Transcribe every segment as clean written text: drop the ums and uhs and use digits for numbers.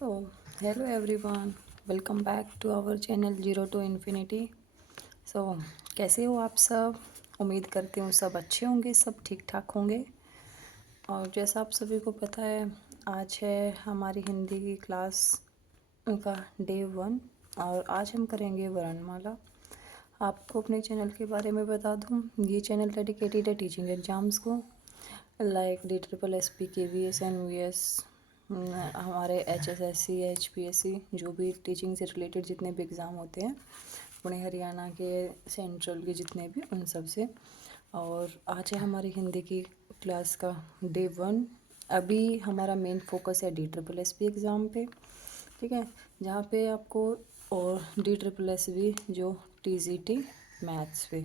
Oh, hello everyone. Welcome back to our channel Zero to Infinity. So, कैसे हो आप सब? उम्मीद करती हूँ सब अच्छे होंगे, सब ठीक ठाक होंगे। और जैसा आप सभी को पता है, आज है हमारी हिंदी की क्लास का डे 1 और आज हम करेंगे वर्णमाला। आपको अपने चैनल के बारे में बता दूँ, ये चैनल डेडिकेटेड है टीचिंग एग्ज़ाम्स को, लाइक DSSS, KVS, NVS, हमारे HSSC, HPSC, जो भी टीचिंग से रिलेटेड जितने भी एग्ज़ाम होते हैं, पुणे हरियाणा के, सेंट्रल के जितने भी, उन सब से। और आज है हमारी हिंदी की क्लास का डे 1। अभी हमारा मेन फोकस है DSSS एग्ज़ाम पे, ठीक है, जहाँ पे आपको, और DSSS जो TGT मैथ्स पे,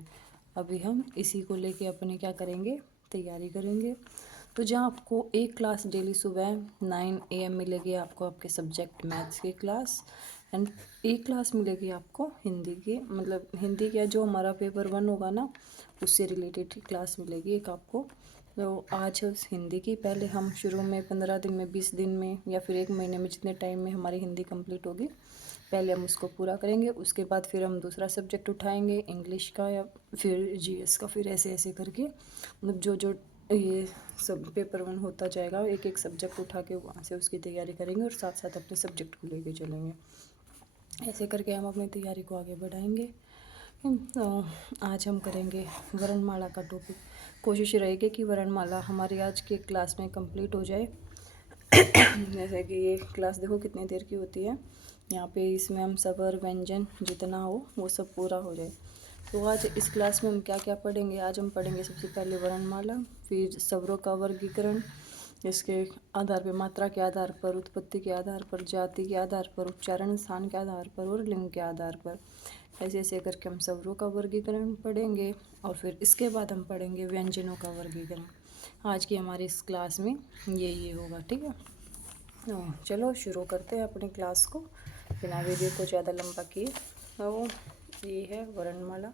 अभी हम इसी को लेके अपने क्या करेंगे, तैयारी करेंगे। तो जहाँ आपको एक क्लास डेली सुबह 9 AM मिलेगी आपको आपके सब्जेक्ट मैथ्स की क्लास, एंड एक क्लास मिलेगी आपको हिंदी की, मतलब हिंदी का जो हमारा पेपर 1 होगा ना, उससे रिलेटेड क्लास मिलेगी एक आपको। तो आज उस हिंदी की पहले हम शुरू में 15 दिन में, 20 दिन में, या फिर 1 महीने में, जितने टाइम में हमारी हिंदी कंप्लीट होगी, पहले हम उसको पूरा करेंगे। उसके बाद फिर हम दूसरा सब्जेक्ट उठाएंगे, इंग्लिश का या फिर GS का, फिर ऐसे ऐसे करके, मतलब जो जो ये सब पेपर 1 होता जाएगा, एक एक सब्जेक्ट उठा के वहाँ से उसकी तैयारी करेंगे और साथ साथ अपने सब्जेक्ट को लेके चलेंगे। ऐसे करके हम अपनी तैयारी को आगे बढ़ाएंगे। तो आज हम करेंगे वर्णमाला का टॉपिक। कोशिश रहेगी कि वर्णमाला हमारी आज की क्लास में कंप्लीट हो जाए। जैसे कि ये क्लास देखो कितनी देर की होती है, यहाँ पे इसमें हम स्वर व्यंजन जितना हो वो सब पूरा हो जाए। तो आज इस क्लास में हम क्या क्या पढ़ेंगे? आज हम पढ़ेंगे सबसे पहले वर्णमाला, फिर स्वरों का वर्गीकरण, इसके आधार पर, मात्रा के आधार पर, उत्पत्ति के आधार पर, जाति के आधार पर, उच्चारण स्थान के आधार पर और लिंग के आधार पर, ऐसे ऐसे करके हम स्वरों का वर्गीकरण पढ़ेंगे। और फिर इसके बाद हम पढ़ेंगे व्यंजनों का वर्गीकरण। आज की हमारी इस क्लास में ये होगा, ठीक है। तो चलो शुरू करते हैं अपनी क्लास को बिना वीडियो को ज़्यादा लंबा किए। तो ये है वर्णमाला।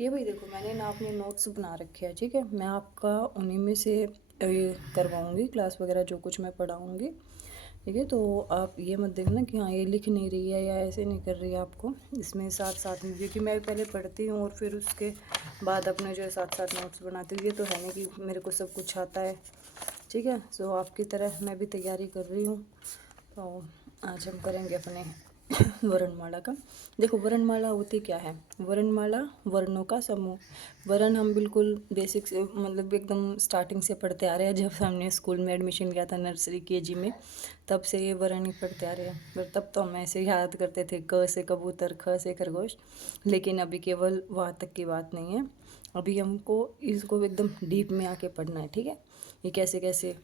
ये भाई देखो, मैंने ना अपने नोट्स बना रखे हैं, ठीक है। मैं आपका उन्हीं में से ये करवाऊँगी क्लास वगैरह, जो कुछ मैं पढ़ाऊँगी, ठीक है। तो आप ये मत देखना कि हाँ ये लिख नहीं रही है या ऐसे नहीं कर रही है आपको, इसमें साथ साथ में, क्योंकि मैं पहले पढ़ती हूँ और फिर उसके बाद अपने जो है साथ साथ नोट्स बनाती हूँ। ये तो है नहीं कि मेरे को सब कुछ आता है, ठीक है। सो आपकी तरह मैं भी तैयारी कर रही हूँ। तो आज हम करेंगे अपने वर्णमाला का। देखो वर्णमाला होती क्या है? वर्णमाला वर्णों का समूह। वर्ण हम बिल्कुल बेसिक से, मतलब एकदम स्टार्टिंग से पढ़ते आ रहे हैं। जब हमने स्कूल में एडमिशन किया था, नर्सरी KG में, तब से ये वर्ण ही पढ़ते आ रहे हैं। पर तब तो हम ऐसे याद करते थे, क से कबूतर, ख से खरगोश। लेकिन अभी केवल वहाँ तक की बात नहीं है, अभी हमको इसको एकदम डीप में आके पढ़ना है, ठीक है। ये कैसे कैसे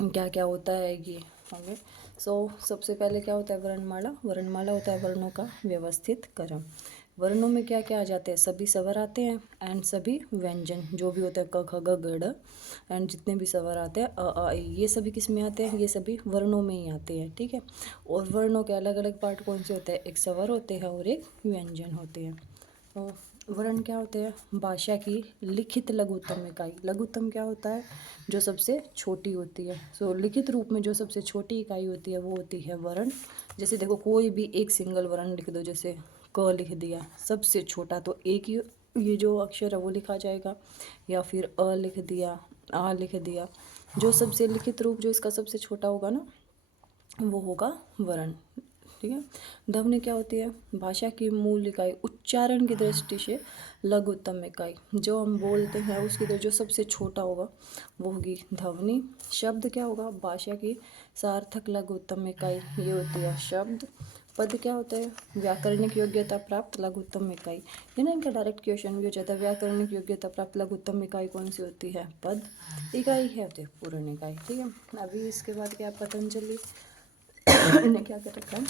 क्या क्या होता है ये होंगे। सबसे पहले क्या होता है वर्णमाला? वर्णमाला होता है वर्णों का व्यवस्थित क्रम। वर्णों में क्या क्या आ जाते हैं? सभी स्वर आते हैं, एंड सभी व्यंजन जो भी होता है, क ख ग घ ड़, एंड जितने भी स्वर आते हैं, अ आ ई, ये सभी किस में आते हैं? ये सभी वर्णों में ही आते हैं, ठीक है। और वर्णों के अलग अलग पार्ट कौन से होते हैं? एक स्वर होते हैं और एक व्यंजन होते हैं। तो वर्ण क्या होते हैं? भाषा की लिखित लघुत्तम इकाई। लघुत्तम क्या होता है? जो सबसे छोटी होती है। लिखित रूप में जो सबसे छोटी इकाई होती है वो होती है वर्ण। जैसे देखो, कोई भी एक सिंगल वर्ण लिख दो, जैसे क लिख दिया, सबसे छोटा तो एक ही ये जो अक्षर है वो लिखा जाएगा, या फिर अ लिख दिया, आ लिख दिया। जो सबसे लिखित रूप जो इसका सबसे छोटा होगा ना, वो होगा वर्ण, ठीक है। ध्वनि क्या होती है? भाषा की मूल इकाई। उच्चारण की दृष्टि से लघुत्तम इकाई, जो हम बोलते हैं उसकी तरह जो सबसे छोटा होगा वो होगी ध्वनि। शब्द क्या होगा? भाषा की सार्थक लघुत्तम इकाई, ये होती है शब्द। पद क्या होता है? व्याकरणिक योग्यता प्राप्त लघुत्तम इकाई। ये ना इनका डायरेक्ट क्वेश्चन भी हो जाता है, व्याकरणिक योग्यता प्राप्त लघुत्तम इकाई कौन सी होती है? पद। इकाई है होती है पूर्ण इकाई, ठीक है। अभी इसके बाद क्या, पतंजलि ने क्या कर रखा है?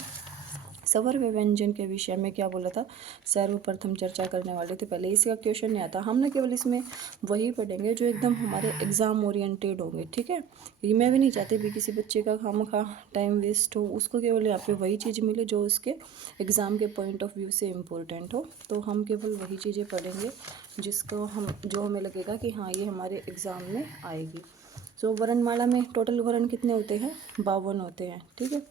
स्वर व व्यंजन के विषय में क्या बोला था? सर्वप्रथम चर्चा करने वाले थे। पहले इसका क्वेश्चन नहीं आता, हम ना केवल इसमें वही पढ़ेंगे जो एकदम हमारे एग्ज़ाम ओरिएंटेड होंगे, ठीक है। ये मैं भी नहीं चाहती भी किसी बच्चे का खामखा टाइम वेस्ट हो, उसको केवल यहाँ पे वही चीज़ मिले जो उसके एग्ज़ाम के पॉइंट ऑफ व्यू से इम्पोर्टेंट हो। तो हम केवल वही चीज़ें पढ़ेंगे जिसको हम, जो हमें लगेगा कि हाँ ये हमारे एग्ज़ाम में आएगी। सो वर्णमाला में टोटल वर्ण कितने होते हैं? 52 होते हैं, ठीक है।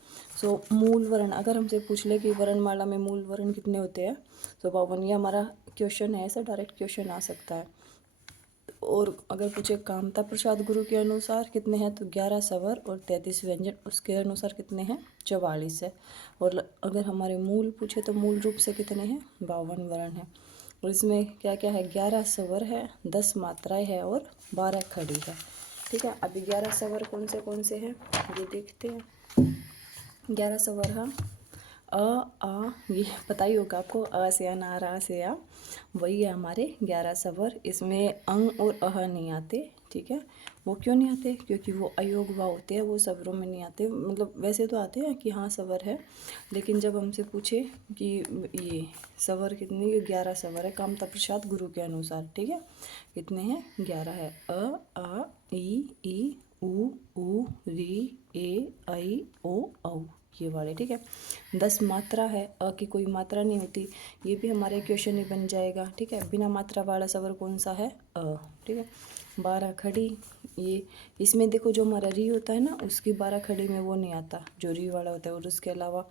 सो मूल वर्ण अगर हमसे पूछ ले कि वर्णमाला में मूल वर्ण कितने होते हैं, तो 52। ये हमारा क्वेश्चन है, ऐसा डायरेक्ट क्वेश्चन आ सकता है। और अगर पूछे कामता प्रसाद गुरु के अनुसार कितने हैं, तो 11 स्वर और 33 व्यंजन, उसके अनुसार कितने हैं? 44 है। और अगर हमारे मूल पूछे तो मूल रूप से कितने हैं? 52 वर्ण हैं। और इसमें क्या क्या है? 11 स्वर है, 10 मात्राएं है और 12 खड़ी है, ठीक है। अभी 11 स्वर कौन से हैं ये देखते हैं। 11 स्वर है अ आ, ये पता ही होगा आपको, अ से अ, रा से आ, वही है हमारे 11 स्वर। इसमें अंग और अह नहीं आते, ठीक है। वो क्यों नहीं आते? क्योंकि वो अयोग वा होते हैं, वो स्वरों में नहीं आते। मतलब वैसे तो आते हैं कि हाँ स्वर है, लेकिन जब हमसे पूछे कि ये स्वर कितने, ये 11 स्वर है कामता प्रसाद गुरु के अनुसार, ठीक है। कितने हैं? 11 है। अ आ ई ऊ री ए ऐ ओ औ, ये वाले, ठीक है। 10 मात्रा है, अ की कोई मात्रा नहीं होती, ये भी हमारे क्वेश्चन ही बन जाएगा, ठीक है। बिना मात्रा वाला स्वर कौन सा है? अ, ठीक है। 12 खड़ी, ये इसमें देखो जो हमारा री होता है ना, उसकी 12 खड़ी में वो नहीं आता जो री वाला होता है। और उसके अलावा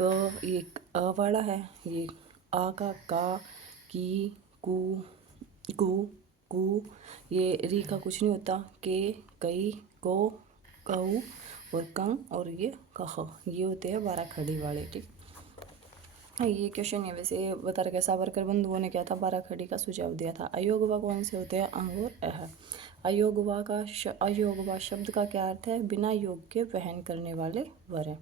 क, ये अ वाला है, ये आ का की कु कु, ये री का कुछ नहीं होता, के कई को कऊ और कं और ये कह, ये होते हैं 12 खड़ी वाले, ठीक। ये क्वेश्चन है वैसे बता रखा है। सावरकर बंधुओं ने क्या था? 12 खड़ी का सुझाव दिया था। अयोगवा कौन से होते हैं? अंग और अह। अयोगवा शब्द का क्या अर्थ है? बिना योग के वहन करने वाले वर्ण।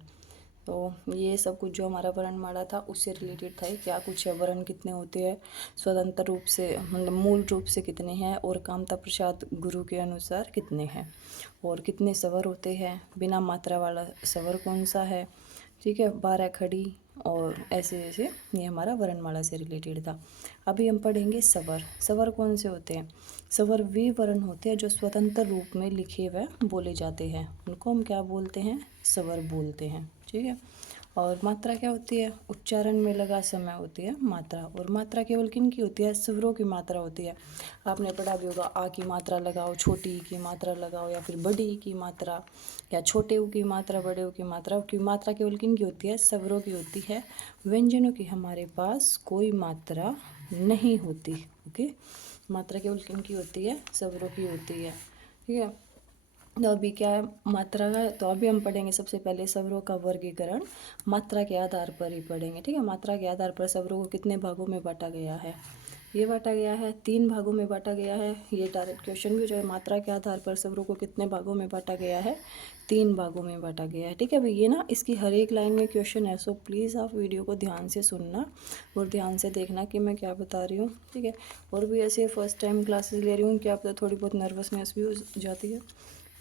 तो ये सब कुछ जो हमारा वर्णमाला था उससे रिलेटेड था। क्या कुछ है? वर्ण कितने होते हैं स्वतंत्र रूप से, मतलब मूल रूप से कितने हैं, और कामता प्रसाद गुरु के अनुसार कितने हैं, और कितने स्वर होते हैं, बिना मात्रा वाला स्वर कौन सा है, ठीक है। 12 खड़ी, और ऐसे ऐसे ये हमारा वर्णमाला से रिलेटेड था। अभी हम पढ़ेंगे स्वर। स्वर कौन से होते हैं? स्वर वे वर्ण होते हैं जो स्वतंत्र रूप में लिखे हुए बोले जाते हैं, उनको हम क्या बोलते हैं? स्वर बोलते हैं, ठीक है। और मात्रा क्या होती है? उच्चारण में लगा समय होती है मात्रा। और मात्रा केवल किन की होती है? स्वरों की मात्रा होती है। आपने पढ़ा भी होगा, आ की मात्रा लगाओ, छोटी ई की मात्रा लगाओ, या फिर बड़ी ई की मात्रा, या छोटे ऊ की मात्रा, बड़े ऊ की मात्रा। की मात्रा केवल किन की होती है? स्वरों की होती है। व्यंजनों की हमारे पास कोई मात्रा नहीं होती, ओके। मात्रा केवल किन की होती है? स्वरों की होती है, ठीक है। तो अभी क्या है मात्रा का? तो अभी हम पढ़ेंगे सबसे पहले स्वरों का वर्गीकरण मात्रा के आधार पर ही पढ़ेंगे, ठीक है। मात्रा के आधार पर स्वरों को कितने भागों में बांटा गया है? ये बांटा गया है 3 भागों में बांटा गया है। ये डायरेक्ट क्वेश्चन भी जो है, मात्रा के आधार पर स्वरों को कितने भागों में बांटा गया है? 3 भागों में बांटा गया है, ठीक है। भाई ये ना इसकी हर एक लाइन में क्वेश्चन है, सो प्लीज़ आप वीडियो को ध्यान से सुनना और ध्यान से देखना कि मैं क्या बता रही हूँ, ठीक है। और भी ऐसे फर्स्ट टाइम क्लासेस ले रही हूँ, क्या पता थोड़ी बहुत नर्वसनेस भी हो जाती है,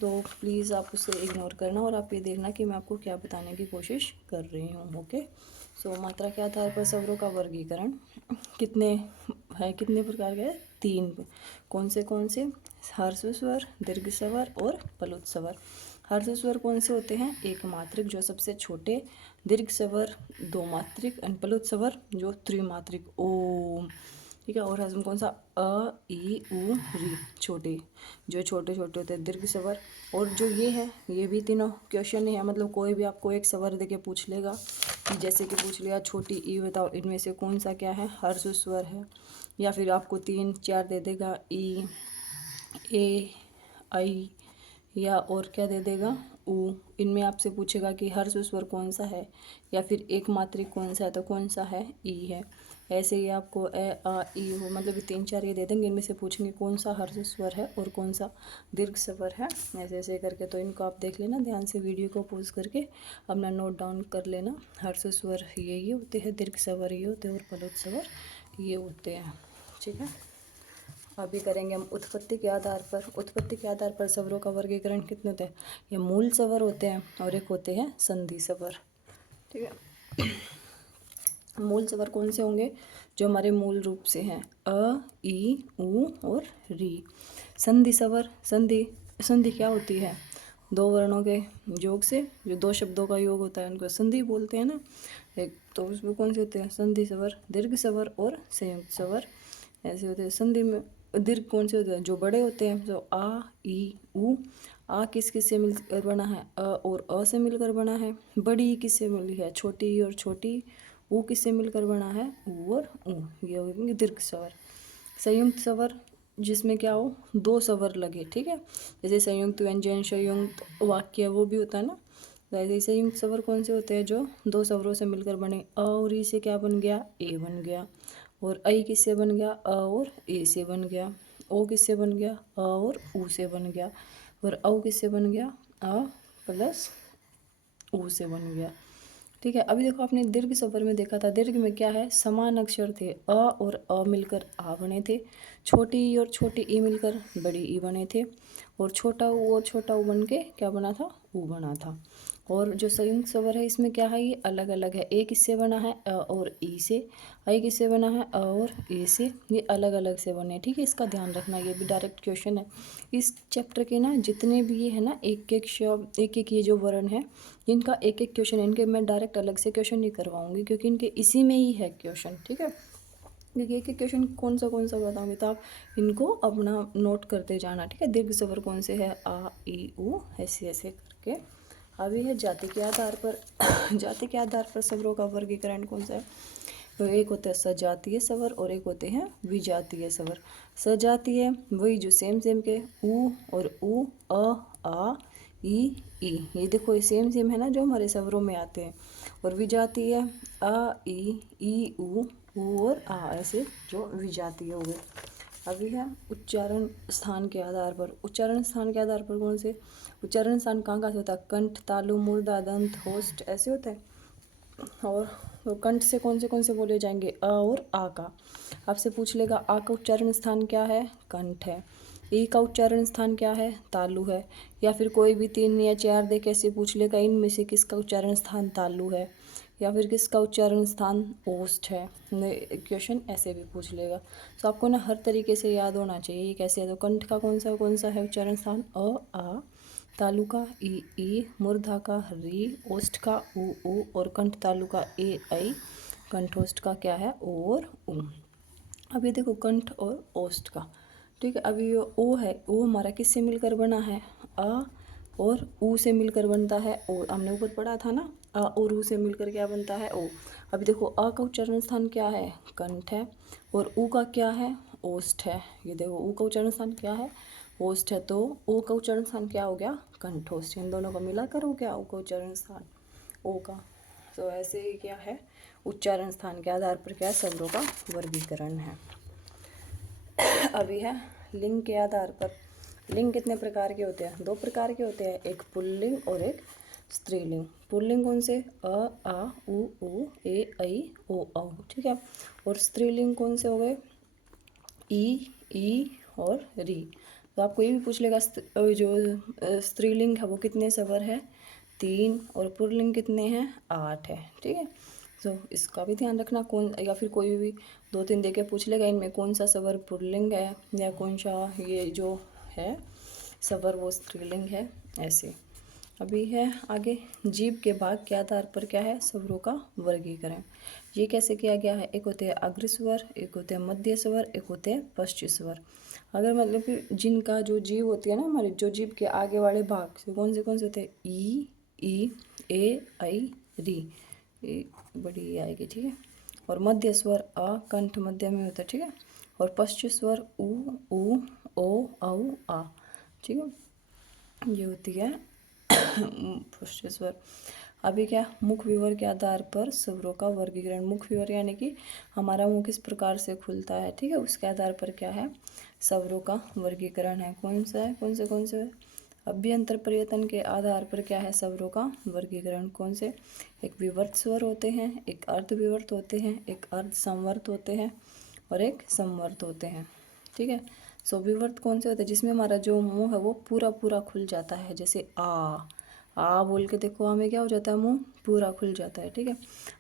तो प्लीज़ आप उसे इग्नोर करना और आप ये देखना कि मैं आपको क्या बताने की कोशिश कर रही हूँ, ओके। सो मात्रा के आधार पर स्वरों का वर्गीकरण कितने है? कितने प्रकार के? 3। कौन से? हर्ष स्वर, दीर्घ स्वर और प्लुत स्वर। हर्ष स्वर कौन से होते हैं? एक मात्रिक जो सबसे छोटे, दीर्घ स्वर 2 मात्रिक, और प्लुत स्वर जो त्रिमात्रिक ओम, ठीक है। और हजम कौन सा? अ ई उ री, छोटे, जो छोटे छोटे होते हैं दीर्घ स्वर। और जो ये है, ये भी तीनों क्वेश्चन है, मतलब कोई भी आपको एक स्वर दे के पूछ लेगा, जैसे कि पूछ लिया छोटी ई बताओ इनमें से कौन सा क्या है? हर्ष स्वर है। या फिर आपको 3 4 दे देगा, ई ए आई, या और क्या दे देगा? ऊ। इनमें आपसे पूछेगा कि हर्ष स्वर कौन सा है, या फिर एक मात्रिक कौन सा है, तो कौन सा है? ई है। ऐसे ही आपको ए आ ई हो, मतलब 3 4 ये दे देंगे, इनमें से पूछेंगे कौन सा हर्ष स्वर है और कौन सा दीर्घ स्वर है, ऐसे ऐसे करके। तो इनको आप देख लेना ध्यान से, वीडियो को पॉज करके अपना नोट डाउन कर लेना। हर्ष स्वर ये होते हैं, दीर्घ स्वर ये होते हैं, और प्लुत स्वर ये होते हैं, ठीक है। अभी करेंगे हम उत्पत्ति के आधार पर। उत्पत्ति के आधार पर स्वरों का वर्गीकरण कितने होते हैं? ये मूल स्वर होते हैं और एक होते हैं संधि स्वर, ठीक है। मूल स्वर कौन से होंगे? जो हमारे मूल रूप से हैं, अ ई उ और री। संधि स्वर, संधि क्या होती है? 2 वर्णों के योग से, जो 2 शब्दों का योग होता है उनको संधि बोलते हैं ना। एक तो उसमें कौन से होते हैं? संधि स्वर, दीर्घ स्वर और संयुक्त स्वर, ऐसे होते हैं। संधि में दीर्घ कौन से होते हैं? जो बड़े होते हैं, जो आ ई उ, आ किस किस से मिलकर बना है? अ और अ से मिलकर बना है। बड़ी ई किससे मिली है? छोटी ई और छोटी ऊ किससे मिलकर बना है? ऊ और ऊ। ये हो गए दीर्घ स्वर। संयुक्त स्वर जिसमें क्या हो? दो स्वर लगे, ठीक है। जैसे संयुक्त व्यंजन, संयुक्त वाक्य, वो भी होता है ना। वैसे संयुक्त स्वर कौन से होते हैं? जो दो स्वरों से मिलकर बने। अ और ई से क्या बन गया? ए बन गया। और ऐ किससे बन गया? अ और ए से बन गया। ओ किससे बन गया? अ और ऊ से बन गया। और औ किससे बन गया? अ प्लस ऊ से बन गया, ठीक है। अभी देखो आपने दीर्घ स्वर में देखा था, दीर्घ में क्या है? समान अक्षर थे। अ और अ मिलकर आ बने थे। छोटी ई और छोटी ई मिलकर बड़ी ई बने थे। और छोटा ऊ और छोटा ऊ बन के क्या बना था? ऊ बना था। और जो संयुक्त स्वर है इसमें क्या है? ये अलग अलग है। ए किससे बना है? अ और ई से। आई किससे बना है? अ और ए से। ये अलग अलग से बने, ठीक है। इसका ध्यान रखना, ये भी डायरेक्ट क्वेश्चन है। इस चैप्टर के ना जितने भी ये है ना, एक एक शब्द, एक एक ये जो वर्ण है, इनका एक एक क्वेश्चन, इनके मैं डायरेक्ट अलग से क्वेश्चन नहीं करवाऊंगी, क्योंकि इनके इसी में ही है क्वेश्चन, ठीक है। क्योंकि एक एक क्वेश्चन कौन सा बताऊंगी, तो आप इनको अपना नोट करते जाना, ठीक है। दीर्घ स्वर कौन से है? आ ई ऊ, ऐसे ऐसे करके। अभी है जाति के आधार पर जाति के आधार पर स्वरों का वर्गीकरण कौन सा है? तो एक होता है सजातीय स्वर और एक होते हैं विजातीय स्वर। सजातीय वही जो सेम सेम के ऊ और ऊ, अ, आ, ई, ये देखो ये सेम सेम है ना, जो हमारे स्वरों में आते हैं। और विजातीय आ, ई, ऊ और आ, ऐसे जो विजातीय हो गए। अभी है उच्चारण स्थान के आधार पर। उच्चारण स्थान के आधार पर कौन से? उच्चारण स्थान कहाँ कहाँ से होता है? कंठ, तालु, मूर्धा, दंत, होस्ट, ऐसे होता है। और तो कंठ से कौन से बोले जाएंगे? अ और आ का। आपसे पूछ लेगा आ का उच्चारण स्थान क्या है? कंठ है। ई का उच्चारण स्थान क्या है? तालु है। या फिर कोई भी 3 या 4 दे कैसे पूछ लेगा इनमें से किसका उच्चारण स्थान तालु है, या फिर किसका उच्चारण स्थान ओष्ठ है। क्वेश्चन ऐसे भी पूछ लेगा। तो आपको ना हर तरीके से याद होना चाहिए। ये कैसे है? तो कंठ का कौन सा है उच्चारण स्थान? अ, आ। तालु का ई, मूर्धा का री, ओष्ठ का ऊ और कंठ तालु का ए, ऐ। कंठोष्ठ का क्या है? ओ और ऊ। अब ये देखो कंठ और ओष्ठ का, ठीक है। अभी ये ओ है, ओ हमारा किससे मिलकर बना है? अ और ऊ से मिलकर बनता है ओ। हमने ऊपर पढ़ा था ना, अ और ऊ से मिलकर क्या बनता है? ओ। अभी देखो अ का उच्चारण स्थान क्या है? कंठ है। और ऊ का क्या है? ओष्ठ है। ये देखो ऊ का उच्चारण स्थान क्या है? ओष्ठ है। तो ओ का उच्चारण स्थान क्या हो गया? कंठोष्ठ। इन दोनों का मिलाकर हो गया ओ का उच्चारण स्थान, ओ का। तो ऐसे ही क्या है? उच्चारण स्थान के आधार पर क्या शब्दों का वर्गीकरण है। अभी है लिंग के आधार पर। लिंग कितने प्रकार के होते हैं? 2 प्रकार के होते हैं, एक पुल्लिंग और एक स्त्रीलिंग। पुल्लिंग कौन से? अ, आ, ऊ, ए, ऐ, ओ, औ, ठीक है। और स्त्रीलिंग कौन से हो गए? ई और री। तो आपको ये भी पूछ लेगा जो स्त्रीलिंग है वो कितने स्वर है? 3। और पुल्लिंग कितने हैं? 8 है, ठीक है। तो इसका भी ध्यान रखना। कौन, या फिर कोई भी 2-3 दे के पूछ लेगा इनमें कौन सा स्वर पुल्लिंग है या कौन सा ये जो है स्वर वो स्त्रीलिंग है, ऐसे। अभी है आगे जीभ के भाग के आधार पर क्या है? स्वरों का वर्गीकरण। ये कैसे किया गया है? एक होते हैं अग्र स्वर, एक होते हैं मध्य स्वर, एक होते हैं पश्च स्वर। अगर मतलब कि जिनका जो जीभ होती है ना, हमारे जो जीभ के आगे वाले भाग से कौन से होते हैं? ई, ए, ऐ, री, ये बड़ी ई आएगी, ठीक है। और मध्य स्वर अ, कंठ मध्य में होता है, ठीक है। और पश्च स्वर ऊ, ओ, औ, आ, ठीक है। ये होती है पश्च स्वर। अभी क्या? मुख विवर के आधार पर स्वरों का वर्गीकरण। मुख विवर यानी कि हमारा मुंह किस प्रकार से खुलता है, ठीक है, उसके आधार पर क्या है? स्वरों का वर्गीकरण है। कौन सा है? कौन से? अभ्यंतर प्रयत्न के आधार पर क्या है? स्वरों का वर्गीकरण। कौन से? एक विवर्त स्वर होते हैं, एक अर्ध विवर्त होते हैं, एक अर्ध संवर्त होते हैं और एक संवर्त होते हैं, ठीक है। सो विवर्त कौन से होते हैं? जिसमें हमारा जो मुंह है वो पूरा खुल जाता है। जैसे आ बोल के देखो, हमें क्या हो जाता है? मुंह पूरा खुल जाता है, ठीक है।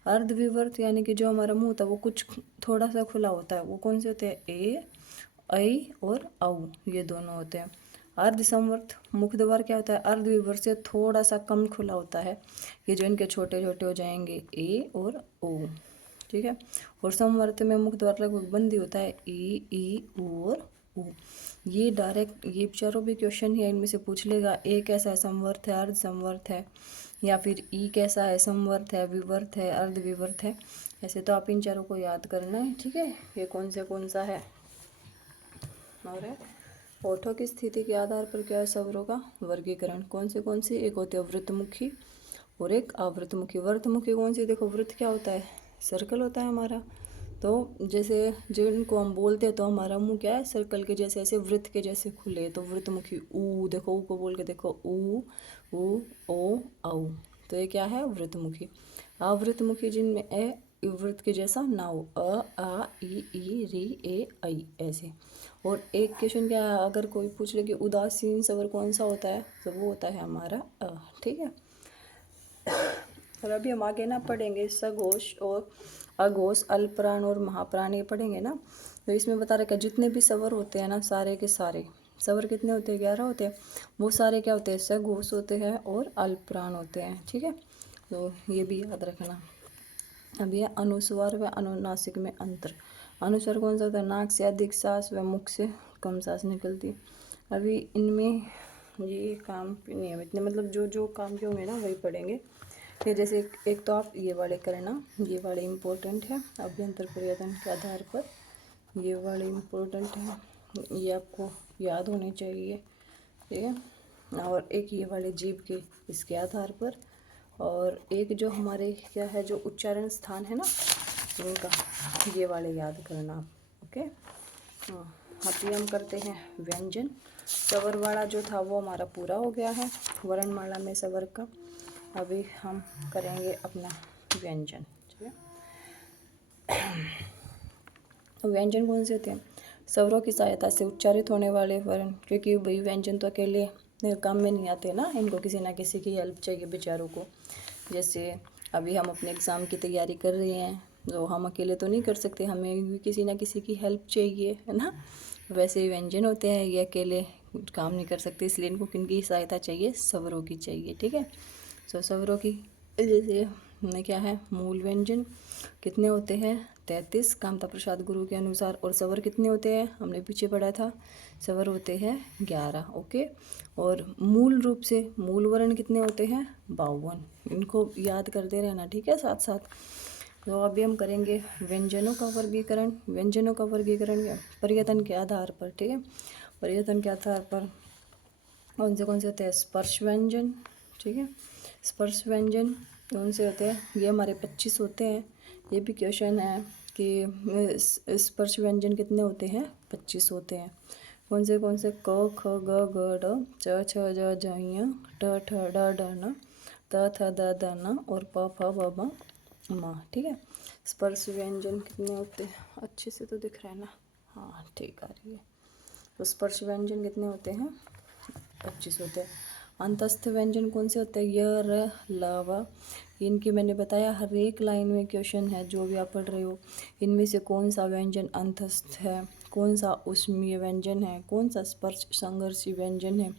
अर्ध विवर्त यानी कि जो हमारा मुंह होता है वो कुछ थोड़ा सा खुला होता है, वो कौन से होते हैं? ए, ऐ और औ, ये दोनों होते हैं। अर्ध संवर्त मुख द्वार क्या होता है? अर्ध विवर्त से थोड़ा सा कम खुला होता है, ये जो इनके छोटे छोटे हो जाएंगे ए और ओ, ठीक है। और संवर्त में मुख द्वार लगभग बंद ही होता है, ई, ऊ और ऊ। ये डायरेक्ट ये चारों भी क्वेश्चन है, इनमें से पूछ लेगा ए कैसा है, समवर्त है, अर्ध समवर्त है, या फिर ई कैसा है, समवर्त है, विवर्त है, अर्ध विवर्त है। ऐसे तो आप इन चारों को याद करना है, ठीक है। ये कौन सा है। और है ओठों की स्थिति के आधार पर क्या है स्वरों का वर्गीकरण। कौन सी एक होती है वृत्तमुखी और एक आवृतमुखी। वृत्तमुखी कौन सी, देखो वृत्त क्या होता है, सर्कल होता है हमारा। तो जैसे जो इनको हम बोलते हैं तो हमारा मुंह क्या है, सर्कल के जैसे, ऐसे वृत्त के जैसे खुले, तो वृत्तमुखी। ऊ देखो, ऊ को बोल के देखो, ऊ ऊ ओ औ। तो ये क्या है, वृत्तमुखी। आवृतमुखी जिनमें ए वृत्त के जैसा ना हो, अ आ ई री ए ऐ ऐसे। और एक क्वेश्चन क्या है, अगर कोई पूछ ले कि उदासीन स्वर कौन सा होता है, तो वो होता है हमारा अ, ठीक है। और अभी हम आगे ना पढ़ेंगे सघोष और अघोष, अल्पप्राण और महाप्राण, ये पढ़ेंगे ना। तो इसमें बता रखा है जितने भी स्वर होते हैं ना, सारे के सारे स्वर कितने होते हैं, 11 होते हैं। वो सारे क्या होते हैं, सघोष होते हैं और अल्पप्राण होते हैं, ठीक है। तो ये भी याद रखना। अब ये अनुस्वार व अनुनासिक में अंतर। अनुस्वार कौन सा होता है, नाक से अधिक सांस व मुख से कम सांस निकलती। अभी इनमें ये काम नहीं है इतने, मतलब जो जो काम के होंगे ना वही पढ़ेंगे। फिर जैसे एक तो आप ये वाले करना, ये वाले इम्पोर्टेंट है अभ्यंतर पर्यटन के आधार पर, ये वाले इम्पोर्टेंट है, ये आपको याद होने चाहिए, ठीक है। और एक ये वाले जीभ के इसके आधार पर, और एक जो हमारे क्या है, जो उच्चारण स्थान है ना इनका, ये वाले याद करना आप, ओके। हाँ, अभी हम करते हैं व्यंजन। स्वर वाला जो था वो हमारा पूरा हो गया है, वर्णमाला में स्वर का। अभी हम करेंगे अपना व्यंजन, ठीक है। व्यंजन कौन से होते हैं, स्वरों की सहायता से उच्चारित होने वाले वर्ण, क्योंकि भाई व्यंजन तो अकेले काम में नहीं आते ना, इनको किसी ना किसी की हेल्प चाहिए बेचारों को। जैसे अभी हम अपने एग्ज़ाम की तैयारी कर रहे हैं, तो हम अकेले तो नहीं कर सकते, हमें भी किसी ना किसी की हेल्प चाहिए, है ना। वैसे ही व्यंजन होते हैं, ये अकेले काम नहीं कर सकते, इसलिए इनको किनकी सहायता चाहिए, स्वरों की चाहिए, ठीक है। तो स्वरों की जैसे में क्या है, मूल व्यंजन कितने होते हैं, 33 कामता प्रसाद गुरु के अनुसार। और स्वर कितने होते हैं, हमने पीछे पढ़ा था, स्वर होते हैं 11, ओके। और मूल रूप से मूल वर्ण कितने होते हैं, 52। इनको याद करते रहना, ठीक है, साथ साथ। तो अभी हम करेंगे व्यंजनों का वर्गीकरण। व्यंजनों का वर्गीकरण पर्यटन के आधार पर, ठीक है। पर्यटन के आधार पर कौन से होते हैं, स्पर्श व्यंजन, ठीक है। स्पर्श व्यंजन कौन से होते हैं, ये हमारे 25 होते हैं। ये भी क्वेश्चन है कि स्पर्श व्यंजन कितने होते हैं, 25 होते हैं। कौन से क ख ग घ ढ च छ ज झ ञ ट ठ ड ढ न त थ द ध न और प फ ब भ म, ठीक है। स्पर्श व्यंजन कितने होते हैं, अच्छे से तो दिख रहा है ना, हाँ ठीक आ रही है। तो स्पर्श व्यंजन कितने होते हैं, 25 होते हैं। अंतस्थ व्यंजन कौन से होते हैं, य र ल व। इनकी मैंने बताया हर एक लाइन में क्वेश्चन है, जो भी आप पढ़ रहे हो, इनमें से कौन सा व्यंजन अंतस्थ है, कौन सा ऊष्मीय व्यंजन है, कौन सा स्पर्श संघर्षी व्यंजन है,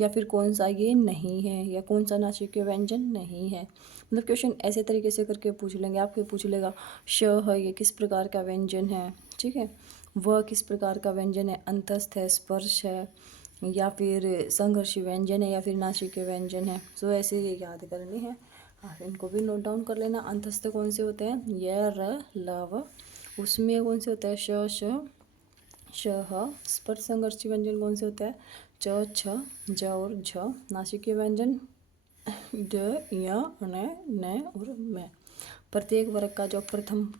या फिर कौन सा ये नहीं है, या कौन सा नासिकीय व्यंजन नहीं है। मतलब क्वेश्चन ऐसे तरीके से करके पूछ लेंगे, आपके पूछ लेगा श है, ये किस प्रकार का व्यंजन है, ठीक है। वह किस प्रकार का व्यंजन है, अंतस्थ है, स्पर्श है, या फिर संघर्षी व्यंजन है, या फिर नासिकीय व्यंजन है। सो ऐसे ये याद करने हैं, हाँ इनको भी नोट डाउन कर लेना। अंतस्थ कौन से होते हैं, य र ल व। उसमें कौन से होता है, श श श ह। स्पर्श संघर्षी व्यंजन कौन से होता है, च छ ज और झ। नासिकीय व्यंजन ड य न और म। प्रत्येक वर्ग का जो प्रथम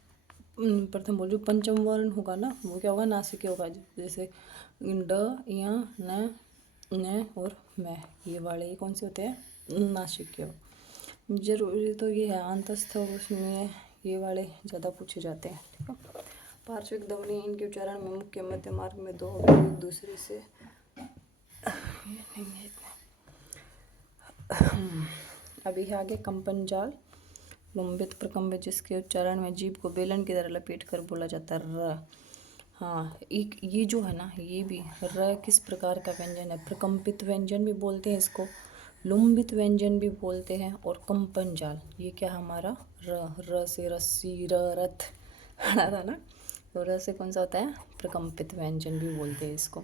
बोल, जो पंचम वर्ण होगा ना, वो क्या होगा, नासिकीय होगा। जैसे ड य न और मैं, ये वाले ये कौन से होते हैं, नासिकीय। जरूरी तो ये है अंतस्थ, उसमें ये वाले ज़्यादा पूछे जाते हैं, ठीक है। पार्श्विक ध्वनि इनके उच्चारण में मुख्य मध्य मार्ग में दो होगी, एक दूसरे से नहीं है इतना। अभी है आगे कंपन जाल, लंबित प्रकम्बित, जिसके उच्चारण में जीभ को बेलन की तरह लपेट कर बोला जाता है, र। हाँ एक ये जो है ना, ये भी र किस प्रकार का व्यंजन है, प्रकम्पित व्यंजन भी बोलते हैं इसको, लुम्बित व्यंजन भी बोलते हैं, और कंपन जाल ये क्या हमारा, र से रस्सी, र रथ था ना। और र से कौन सा होता है, प्रकम्पित व्यंजन भी बोलते हैं इसको।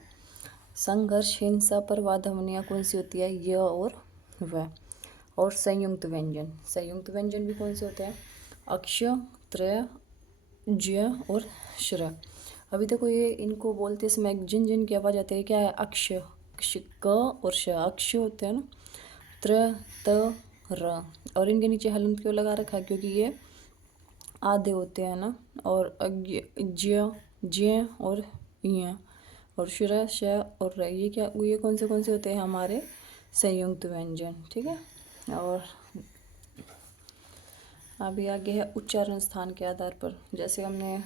संघर्ष, हिंसा पर वाध्वनियाँ कौन सी होती है, य और व। और संयुक्त व्यंजन, संयुक्त व्यंजन भी कौन से होते हैं, अक्ष, त्रय, ज्य और श्र। अभी देखो ये इनको बोलते समय जिन जिन की आवाज़ आती है क्या है, अक्ष, क और श, अक्ष होते हैं ना, त्र, त, र। और इनके नीचे हलंत क्यों लगा रखा है, क्योंकि ये आधे होते हैं ना। और ज्य, ज्य और य, और श्र, श और र, ये क्या, ये कौन से होते हैं हमारे संयुक्त व्यंजन, ठीक है। और अभी आगे है उच्चारण स्थान के आधार पर। जैसे हमने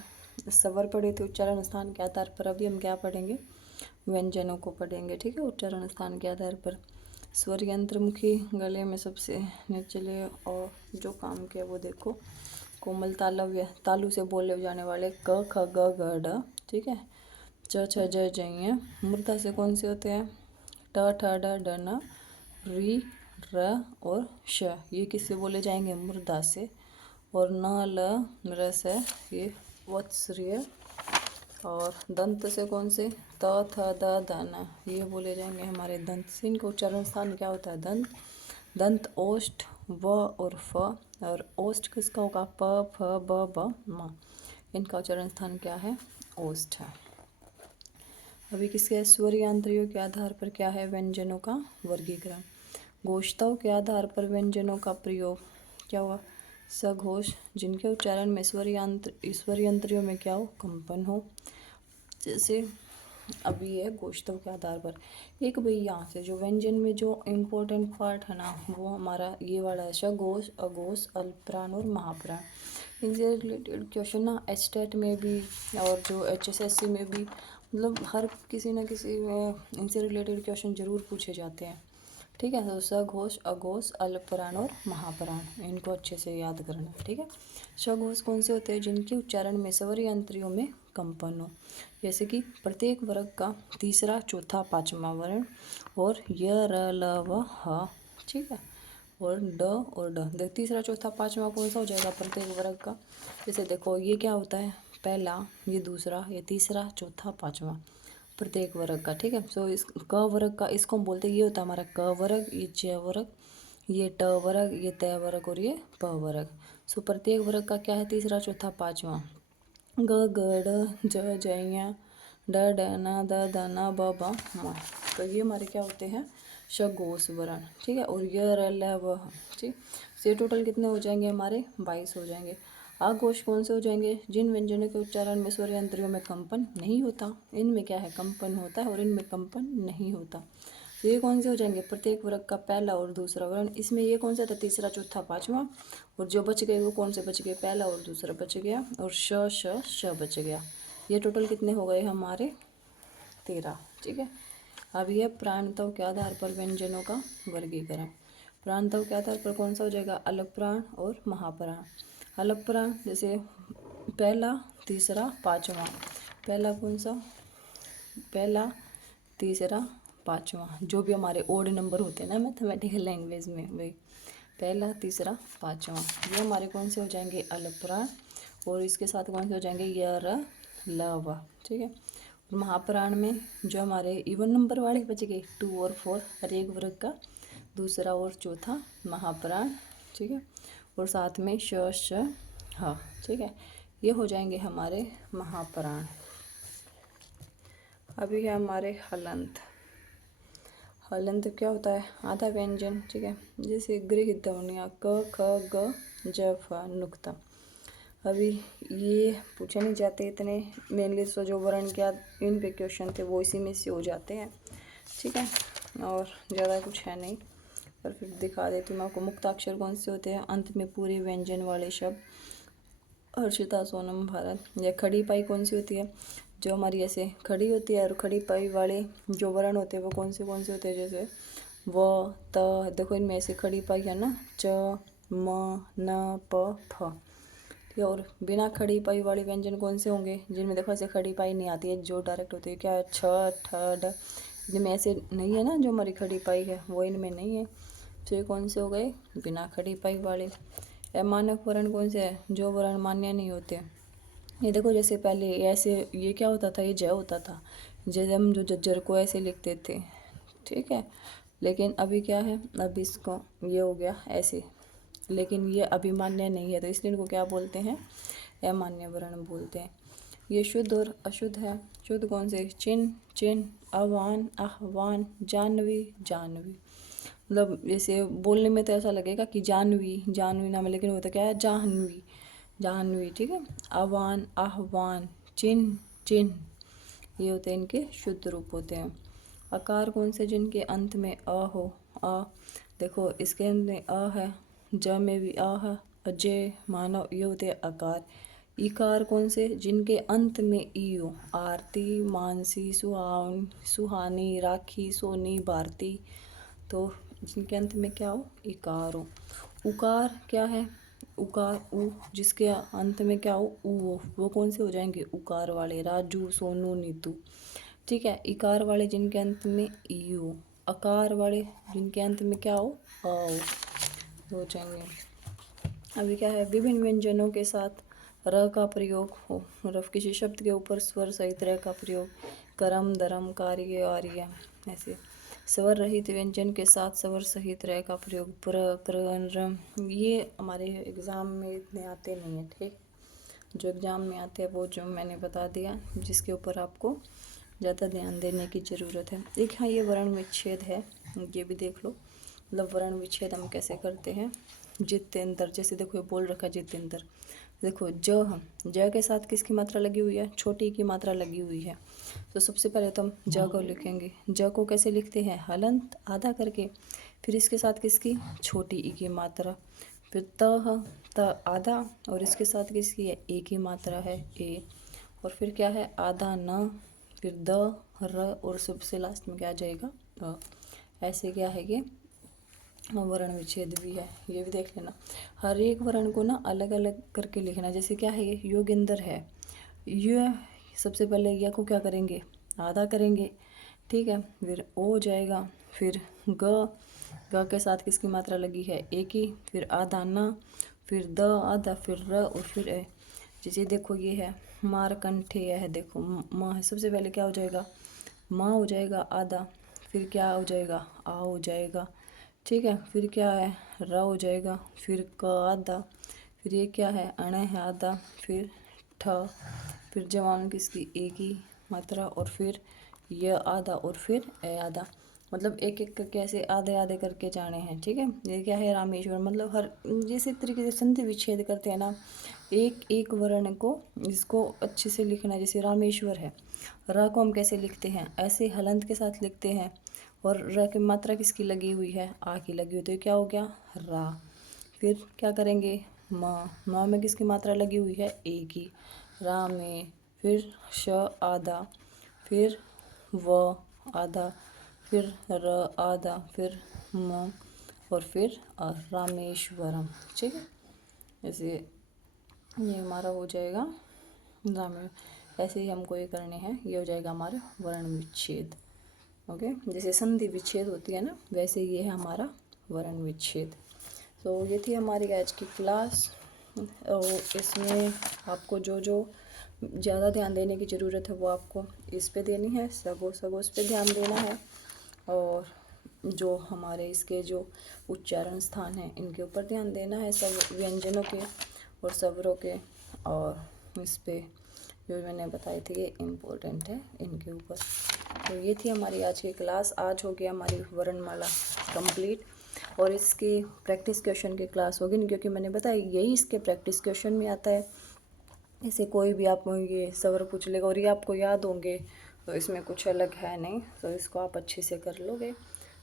स्वर पढ़े थे उच्चारण स्थान के आधार पर, अभी हम क्या पढ़ेंगे, व्यंजनों को पढ़ेंगे, ठीक है, उच्चारण स्थान के आधार पर। स्वर यंत्रमुखी, गले में सबसे निचले और जो काम किया वो देखो, कोमल तालव्य, तालु से बोले जाने वाले क, ख, ग, घ, ढ, ठीक है, च, छ, ज, ज, ञ। मूर्धा से कौन से होते हैं, ट, ठ, ड, ढ, न, री, र और श। ये किससे बोले जाएंगे, मूर्धा से। और न, ल, र से ये वत्सरीय। और दंत से कौन से, त, थ, द, ध, न, ये बोले जाएंगे हमारे दंत से। इनका उच्चारण स्थान क्या होता है, दंत। दंत ओष्ठ, व और फ। और ओष्ठ किसका होगा, प, फ, ब, ब, म। इनका उच्चारण स्थान क्या है, ओष्ठ है। अभी किसके, स्वर यांत्रियों के आधार पर क्या है, व्यंजनों का वर्गीकरण। घोषताओं के आधार पर व्यंजनों का प्रयोग क्या हुआ, सघोष, जिनके उच्चारण में स्वर यंत्रियों में क्या हो, कंपन हो। जैसे अभी है घोषताओं के आधार पर, एक भाई यहाँ से जो व्यंजन में जो इम्पोर्टेंट पार्ट है ना, वो हमारा ये वाला है, सघोष, अघोष, अल्पप्राण और महाप्राण। इनसे रिलेटेड क्वेश्चन ना एचटेट में भी और जो HSSC में भी, मतलब हर किसी न किसी में इनसे रिलेटेड क्वेश्चन जरूर पूछे जाते हैं, ठीक है। तो सघोष, अघोष, अल्पप्राण और महाप्राण, इनको अच्छे से याद करना है, ठीक है। सघोष कौन से होते हैं, जिनके उच्चारण में स्वर यंत्रियों में कंपन हो। जैसे कि प्रत्येक वर्ग का तीसरा, चौथा, पांचवा वर्ण, और य, र, ल, व, ह, ठीक है, और ड और ड। तीसरा, चौथा, पांचवा कौन सा हो जाएगा, प्रत्येक वर्ग का। जैसे देखो ये क्या होता है, पहला, ये दूसरा, ये तीसरा, चौथा, पांचवा, प्रत्येक वर्ग का, ठीक है। सो इस क वर्ग का, इसको हम बोलते हैं, ये होता है हमारा क वर्ग, ये च वर्ग, ये ट वर्ग, ये त वर्ग और ये प वर्ग। सो प्रत्येक वर्ग का क्या है, तीसरा, चौथा, पांचवा, ग, घ, ढ, ज, ज, ञ, ड, ढ, न, द, ध, न, ब, ब, म। तो ये हमारे क्या होते हैं, सघोष वर्ण, ठीक है। और य, र, ल, व, ठीक। ये टोटल कितने हो जाएंगे हमारे, 22 हो जाएंगे। आघोष कौन से हो जाएंगे, जिन व्यंजनों के उच्चारण में स्वर यंत्रियों में कंपन नहीं होता। इनमें क्या है, कंपन होता है और इनमें कंपन नहीं होता। तो ये कौन से हो जाएंगे, प्रत्येक वर्ग का पहला और दूसरा वर्ण। इसमें ये कौन सा था, तीसरा, चौथा, पांचवा, और जो बच गए वो कौन से बच गए, पहला और दूसरा बच गया, और श, श, श बच गया। ये टोटल कितने हो गए हमारे, 13, ठीक है। अब ये प्राणताओं के आधार पर व्यंजनों का वर्गीकरण। प्राणताओं के आधार पर कौन सा हो जाएगा, अल्पप्राण और महाप्राण। अल्पप्राण जैसे पहला, तीसरा, पांचवा। पहला कौन सा, पहला, तीसरा, पांचवा, जो भी हमारे ओड नंबर होते हैं ना मैथमेटिकल लैंग्वेज में, वही पहला, तीसरा, पांचवा, ये हमारे कौन से हो जाएंगे, अल्पप्राण। और इसके साथ कौन से हो जाएंगे, य, र, ल, व, ठीक है। और महाप्राण में जो हमारे इवन नंबर वाले बच गए 2 और 4, हर एक वर्ग का दूसरा और चौथा महाप्राण, ठीक है। और साथ में श, श, ह, ठीक है, ये हो जाएंगे हमारे महाप्राण। अभी है हमारे हलंत। हलंत क्या होता है, आधा व्यंजन, ठीक है। जैसे गृह ध्वनियाँ क, ख, ग, ज, फ, नुक्ता। अभी ये पूछे नहीं जाते इतने, मेनली तो जो वर्ण क्या इन पे क्वेश्चन थे वो इसी में से हो जाते हैं, ठीक है। और ज़्यादा कुछ है नहीं, पर फिर दिखा देती हूँ आपको। मुक्ताक्षर कौन से होते हैं, अंत में पूरे व्यंजन वाले शब्द। हर्षिता, सोनम, भारत। या खड़ी पाई कौन सी होती है, जो हमारी ऐसे खड़ी होती है, और खड़ी पाई वाले जो वर्ण होते हैं वो कौन से होते हैं, जैसे व, त। देखो इनमें ऐसे खड़ी पाई है ना, च, म, न, प, फ, ठीक है। और बिना खड़ी पाई वाले व्यंजन कौन से होंगे, जिनमें देखो ऐसे खड़ी पाई नहीं आती है, जो डायरेक्ट होती है, क्या है, छ, ठ, ड। इनमें ऐसे नहीं है ना, जो हमारी खड़ी पाई है वो इनमें नहीं है, तो ये कौन से हो गए, बिना खड़ी पाई वाले। अमानक वर्ण कौन से है, जो वर्ण मान्य नहीं होते, ये देखो, जैसे पहले ऐसे ये क्या होता था, ये जय होता था, जैसे हम जो जज्जर को ऐसे लिखते थे, ठीक है। लेकिन अभी क्या है, अब इसको ये हो गया ऐसे, लेकिन ये अभिमान्य नहीं है, तो इसलिए इनको क्या बोलते हैं, अमान्य वर्ण बोलते हैं। ये शुद्ध और अशुद्ध है। शुद्ध कौन से, चिन चिन, आह्वान आह्वान, जानवी जानवी। मतलब जैसे बोलने में तो ऐसा लगेगा कि जानवी जानवी नाम है, लेकिन वो तो क्या है, जाह्नवी जाह्नवी, ठीक है। आह्वान आह्वान, चिन्ह चिन्ह, ये होते हैं इनके शुद्ध रूप होते हैं। आकार कौन से, जिनके अंत में अ हो, आ, देखो इसके अंत में अ है, ज में भी आ है, अजय मानव, ये होते हैं आकार। इकार कौन से, जिनके अंत में ई हो, आरती मानसी सुहावन सुहानी राखी सोनी भारती, तो जिनके अंत में क्या हो, इकार हो। उकार क्या है, उकार उ, जिसके अंत में क्या हो, ऊ हो, वो कौन से हो जाएंगे, उकार वाले, राजू सोनू नीतू, ठीक है। इकार वाले जिनके अंत में ई हो, अकार वाले जिनके अंत में क्या हो, अ हो जाएंगे। अभी क्या है, विभिन्न व्यंजनों के साथ र का प्रयोग हो, मतलब किसी शब्द के ऊपर स्वर सहित र का प्रयोग, करम दरम कार्य आर्य, ऐसे। स्वर रहित व्यंजन के साथ स्वर सहित र का प्रयोग, प्र क्र रम, ये हमारे एग्ज़ाम में इतने आते नहीं हैं, ठीक। जो एग्ज़ाम में आते हैं वो जो मैंने बता दिया, जिसके ऊपर आपको ज़्यादा ध्यान देने की ज़रूरत है। एक हाँ, ये वर्ण विच्छेद है, ये भी देख लो, मतलब वर्ण विच्छेद हम कैसे करते हैं। जितेंद्र, जैसे देखो ये बोल रखा जितेंद्र, देखो ज के साथ किसकी मात्रा लगी हुई है, छोटी की मात्रा लगी हुई है। तो सबसे पहले तो हम ज को लिखेंगे, ज को कैसे लिखते हैं, हलंत आधा करके, फिर इसके साथ किसकी, छोटी ई की मात्रा, फिर त आधा, और इसके साथ किसकी है, ए की मात्रा है, ए, और फिर क्या है, आधा न, फिर द र, और सबसे लास्ट में क्या आ जाएगा, अ। ऐसे क्या है, ये वर्ण विच्छेद भी है, ये भी देख लेना। हर एक वर्ण को ना अलग अलग करके लिखना। जैसे क्या है, ये योगेंद्र है, ये सबसे पहले य को क्या करेंगे, आधा करेंगे, ठीक है। फिर ओ हो जाएगा, फिर ग के साथ किसकी मात्रा लगी है, ए की, फिर आधा न, फिर द आधा, फिर र, और फिर ए। जैसे देखो ये है मारकंठेय है, देखो म है, सबसे पहले क्या हो जाएगा, माँ हो जाएगा आधा, फिर क्या हो जाएगा, आ हो जाएगा, ठीक है। फिर क्या है, र हो जाएगा, फिर क आधा, फिर ये क्या है, अण है आधा, फिर ठ, फिर जवान किसकी, ए की मात्रा, और फिर य आधा, और फिर ए आधा। मतलब एक एक करके ऐसे आधे आधे करके जाने हैं, ठीक है। ये क्या है, रामेश्वर, मतलब हर जैसे तरीके से संधि विच्छेद करते हैं ना, एक एक वर्ण को इसको अच्छे से लिखना। जैसे रामेश्वर है, र को हम कैसे लिखते हैं, ऐसे हलंत के साथ लिखते हैं, और र की मात्रा किसकी लगी हुई है, आ की लगी हुई, तो क्या हो गया, रा। फिर क्या करेंगे, म में किसकी मात्रा लगी हुई है, ए की, रा में, फिर श आधा, फिर व आधा, फिर र आधा, फिर म, और फिर रामेश्वरम, ठीक है। ऐसे ये हमारा हो जाएगा रामे, ऐसे ही हमको ये करने हैं, ये हो जाएगा हमारा वर्ण विच्छेद, ओके। जैसे संधि विच्छेद होती है ना, वैसे ये है हमारा वर्ण विच्छेद। तो ये थी हमारी आज की क्लास, और इसमें आपको जो जो ज़्यादा ध्यान देने की ज़रूरत है वो आपको इस पे देनी है, सगो इस पे ध्यान देना है, और जो हमारे इसके जो उच्चारण स्थान हैं इनके ऊपर ध्यान देना है, सब व्यंजनों के और स्वरों के, और इस पे जो मैंने बताई थी ये इम्पोर्टेंट है इनके ऊपर। तो ये थी हमारी आज की क्लास। आज हो गया हमारी वर्णमाला कंप्लीट, और इसके प्रैक्टिस क्वेश्चन की क्लास होगी, क्योंकि मैंने बताया यही इसके प्रैक्टिस क्वेश्चन में आता है। इसे कोई भी आप ये स्वर पूछ लेगा और ये आपको याद होंगे, तो इसमें कुछ अलग है नहीं, तो इसको आप अच्छे से कर लोगे।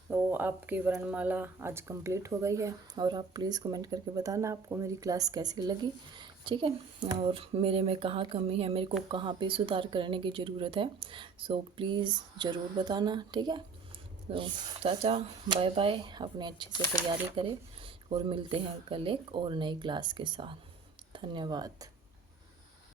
तो आपकी वर्णमाला आज कंप्लीट हो गई है, और आप प्लीज़ कमेंट करके बताना आपको मेरी क्लास कैसी लगी, ठीक है। और मेरे में कहाँ कमी है, मेरे को कहाँ पे सुधार करने की ज़रूरत है, सो प्लीज़ ज़रूर बताना, ठीक है। तो चाचा बाय बाय, अपने अच्छे से तैयारी करें, और मिलते हैं कल एक और नई क्लास के साथ। धन्यवाद।